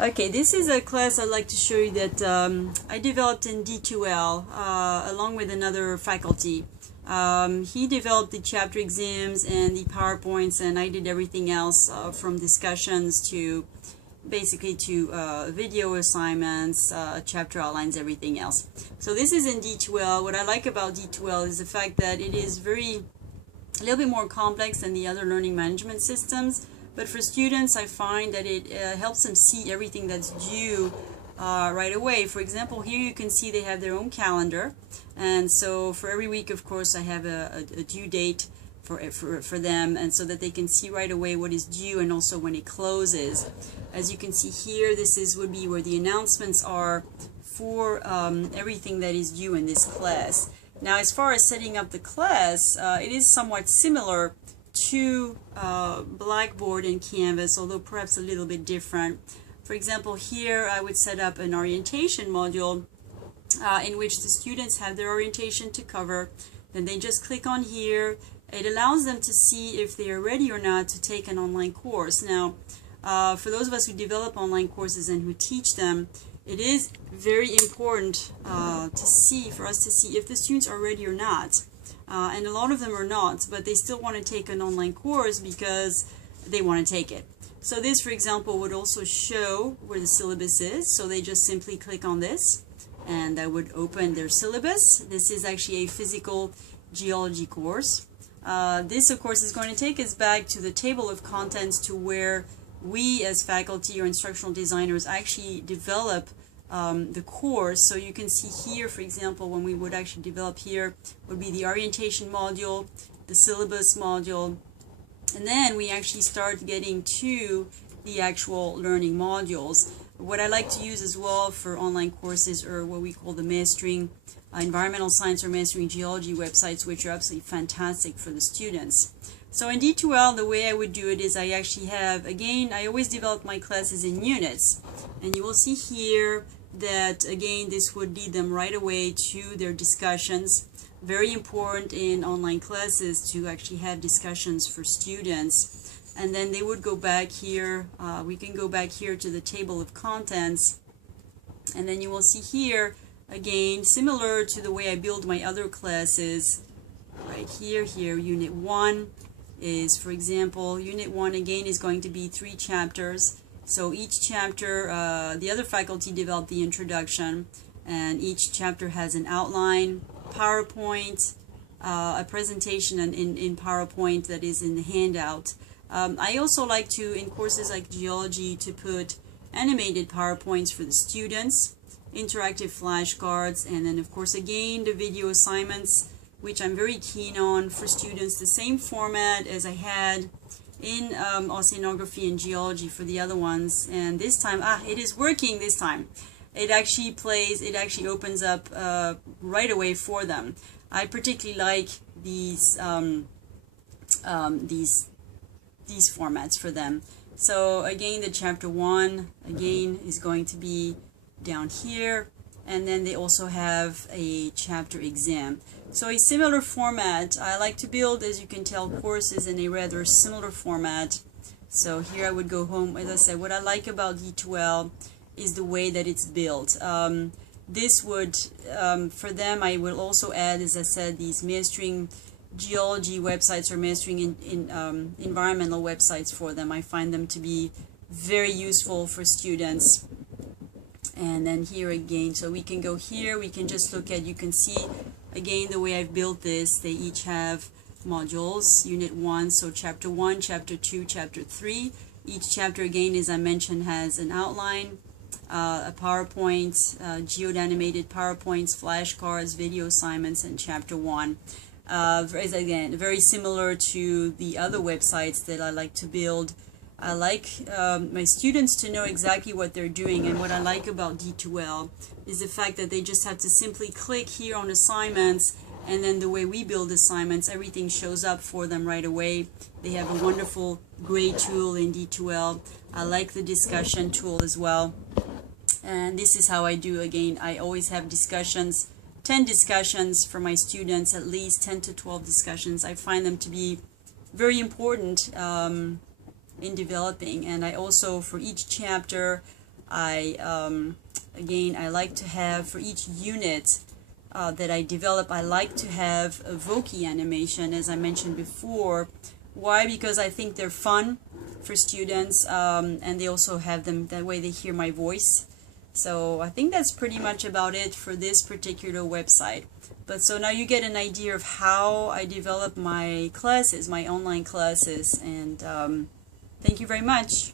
Okay, this is a class I'd like to show you that I developed in D2L along with another faculty. He developed the chapter exams and the PowerPoints, and I did everything else from discussions to basically to video assignments, chapter outlines, everything else. So this is in D2L. What I like about D2L is the fact that it is a little bit more complex than the other learning management systems. But for students, I find that it helps them see everything that's due right away. For example, here you can see they have their own calendar. And so for every week, of course, I have a due date for them, and so that they can see right away what is due and also when it closes. As you can see here, would be where the announcements are for everything that is due in this class. Now, as far as setting up the class, it is somewhat similar to Blackboard and Canvas, although perhaps a little bit different. For example, here I would set up an orientation module in which the students have their orientation to cover. Then they just click on here. It allows them to see if they are ready or not to take an online course. Now, for those of us who develop online courses and who teach them, it is very important for us to see if the students are ready or not. And a lot of them are not, but they still want to take an online course because they want to take it. So this, for example, would also show where the syllabus is. So they just simply click on this, and that would open their syllabus. This is actually a physical geology course. This, of course, is going to take us back to the table of contents, to where we as faculty or instructional designers actually develop the course. So you can see here, for example, when we would actually develop here would be the orientation module, the syllabus module, and then we actually start getting to the actual learning modules. What I like to use as well for online courses are what we call the mastering environmental science or mastering geology websites, which are absolutely fantastic for the students. So in D2L, the way I would do it is I actually have, again, I always develop my classes in units. And you will see here that, again, this would lead them right away to their discussions. Very important in online classes to actually have discussions for students. And then they would go back here. We can go back here to the table of contents. And then you will see here, again, similar to the way I build my other classes, right here, Unit 1 is, for example, Unit 1 again is going to be 3 chapters. So each chapter, the other faculty developed the introduction, and each chapter has an outline, PowerPoint, a presentation in PowerPoint that is in the handout. I also like to, in courses like geology, to put animated PowerPoints for the students, interactive flashcards, and then of course again the video assignments, which I'm very keen on for students, the same format as I had in oceanography and geology for the other ones. And this time, it is working this time. It actually opens up right away for them. I particularly like these formats for them. So again, the chapter 1 again is going to be down here, and then they also have a chapter exam. So a similar format. I like to build, as you can tell, courses in a rather similar format. So here I would go home. As I said, what I like about D2L is the way that it's built. This would, for them, I will also add, as I said, these mastering geology websites or mastering environmental websites for them. I find them to be very useful for students. And then here again, so we can go here, we can just look at, you can see again the way I've built this. They each have modules, Unit 1, so Chapter 1, Chapter 2, Chapter 3. Each chapter, again, as I mentioned, has an outline, a PowerPoint, geoanimated PowerPoints, flashcards, video assignments, and Chapter 1. Again, very similar to the other websites that I like to build. I like my students to know exactly what they're doing, and what I like about D2L is the fact that they just have to simply click here on assignments, and then the way we build assignments, everything shows up for them right away. They have a wonderful grade tool in D2L. I like the discussion tool as well. And this is how I do. Again, I always have discussions, 10 discussions for my students, at least 10 to 12 discussions. I find them to be very important in developing. And I also, for each chapter, Again, I like to have for each unit that I develop, I like to have a Voki animation, as I mentioned before. Why? Because I think they're fun for students, and they also have them, that way they hear my voice. So I think that's pretty much about it for this particular website. But so now you get an idea of how I develop my classes, my online classes, and thank you very much.